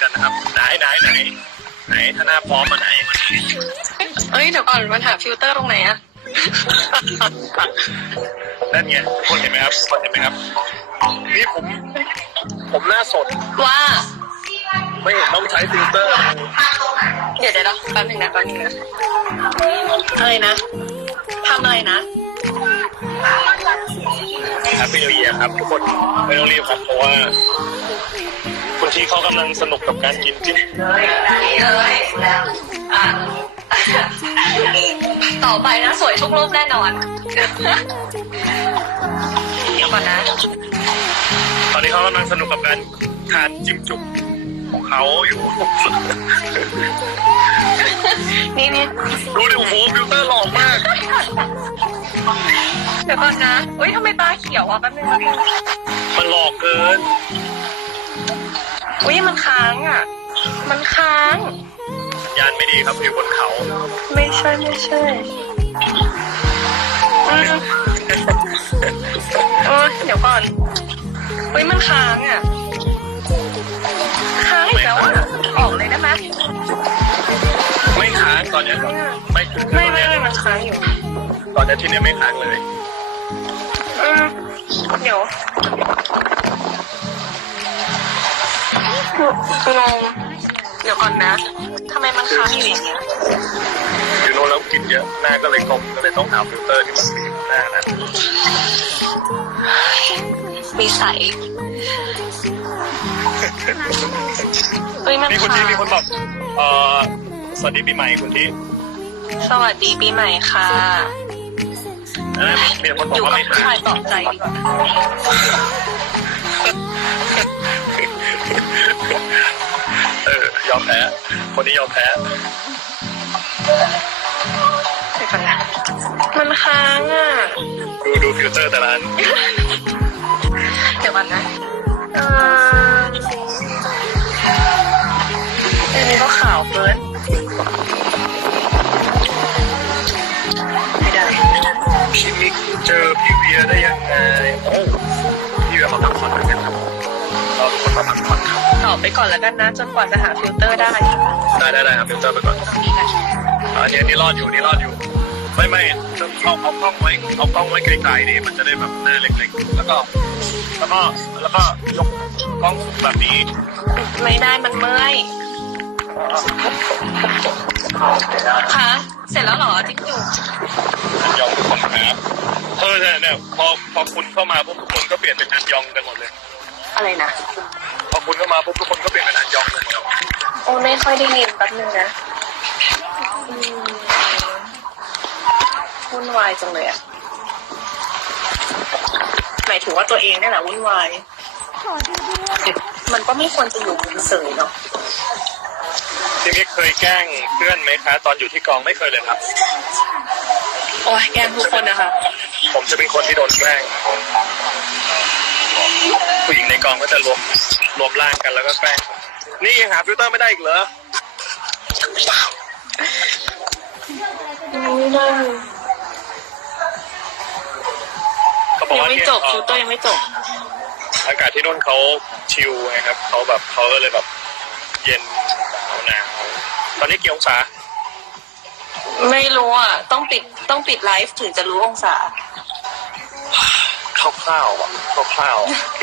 กันนะครับ ไหนไหนไหนไหนถ้าหน้าพร้อมมาไหนเอ้ยเดี๋ยวก่อนมันหาฟิลเตอร์ตรงไหนอะนั่นไงทุกคนเห็นไหมครับทุกคนเห็นไหมครับ นี่ผม ผมหน้าสดว่าไม่เห็นต้องใช้ฟิลเตอร์ เดี๋ยวเดี๋ยวนะแป๊บหนึงนะแป๊บหนึงนะอะไรนะทำอะไรนะแฮปปี้เรียครับทุกคนไม่ต้องรีบครับเพราะว่า คุณที่เขากำลังสนุกกับการกินที่อะต่อไปนะสวยทุกรูปแน่นอน เดี๋ยวก่อนนะ ตอนนี้เขากำลังสนุกกับการทานจิ้มจุ่มของเขาอยู่ นี่นี่ดูดิโอ้โหฟิลเตอร์หล่อมาก เดี๋ยวก่อนนะเฮ้ยทำไมตาเขียวอะแป๊บนึงมันหลอกเกิน อุ้ยมันค้างอะ มันค้างสัญญาณไม่ดีครับอยู่บนเขา ไม่ใช่ไม่ใช่อืมเออเดี๋ยวก่อนเฮ้ยมันค้างอะ ค้างอีกแล้วอะ ออกเลยได้ไหมไม่ค้างตอนเนี้ยไม่คือไม่ไม่ไม่มันค้างอยู่ ตอนเนี้ยที่เนี้ยไม่ค้างเลย อืมเดี๋ยว งงเดี๋ยวก่อนนะทำไมมันค้างอยู่อย่างเงี้ยอยู่โน่นแล้วกินเยอะหน้าก็เลยกลมก็เลยต้องหาฟิลเตอร์ที่มันดีหน้านะมีใสเฮ้ยมันมีคุณที่ค้างมีคนบอกเอ่อสวัสดีปีใหม่คุณที่สวัสดีปีใหม่ค่ะ เออมีมีคนบออกยู่ว่ากับไม่ผู้ค้าชางยปลอบใจดี ยอมแพ้ คนนี้ยอมแพ้เดี๋ยวก่อนนะมันค้างอะ ดูดูฟิลเตอร์แต่ละอันเดี๋ยวก่อนนะเอออันนี้ก็ขาวเกินไม่ได้ พี่มิกเจอพี่เวียได้ยังไงโอ้ ไปก่อนแล้วกันนะจนกว่าจะหาฟิลเตอร์ได้ได้ได้ได้ครับฟิลเตอร์ไปก่อนนี่กันอันนี้นี่รอดอยู่นี่รอดอยู่ ไม่ไม่เอาเอากล้องไว้เอากล้องไว้ไกลๆนี่มันจะได้แบบหน้าเล็กๆ แล้วก็ แล้วก็แล้วก็ยกกล้องสูงแบบนี้ ไม่ได้มันเมื่อยคะเสร็จแล้วเหรอจิ๊กจุกอันยองทุกคนครับเออเนี่ยเนี่ยพอพอคุณเข้ามาปุ๊บทุกคนก็เปลี่ยนเป็นอันยองกันหมดเลย อะไรนะพอคุณเข้ามาปุ๊บทุกคนก็เปลี่ยนเป็นอันยองกันหมดแล้วโอ้ไม่ค่อยได้ยินแป๊บนึงนะอืมวุ่นวายจังเลยอะหมายถึงว่าตัวเองเนี่ยแหละวุ่นวายมันก็ไม่ควรจะอยู่เฉยๆเนาะพี่มิกเคยแกล้งเพื่อนไหมคะ ตอนอยู่ที่กองไม่เคยเลยครับ โอ้ยแกล้งทุกคนนะคะ ผมจะเป็นคนที่โดนแกล้ง ผู้หญิงในกองก็จะรวมรวมร่างกันแล้วก็แกล้งผมนี่ยังหาฟิลเตอร์ไม่ได้อีกเหรอไม่ได้เขาบอกยังว่าไม่เนี่ยจบเอ่ฟิอลเตอร์ยังไม่จบ อากาศที่นู่นเขาชิลไงครับเขาแบบเขาก็เลยแบบเย็นหนาวตอนนี้กี่องศาไม่รู้อะ ต้องปิดต้องปิดไลฟ์ถึงจะรู้องศา คร่าวๆอะคร่าวๆโอเค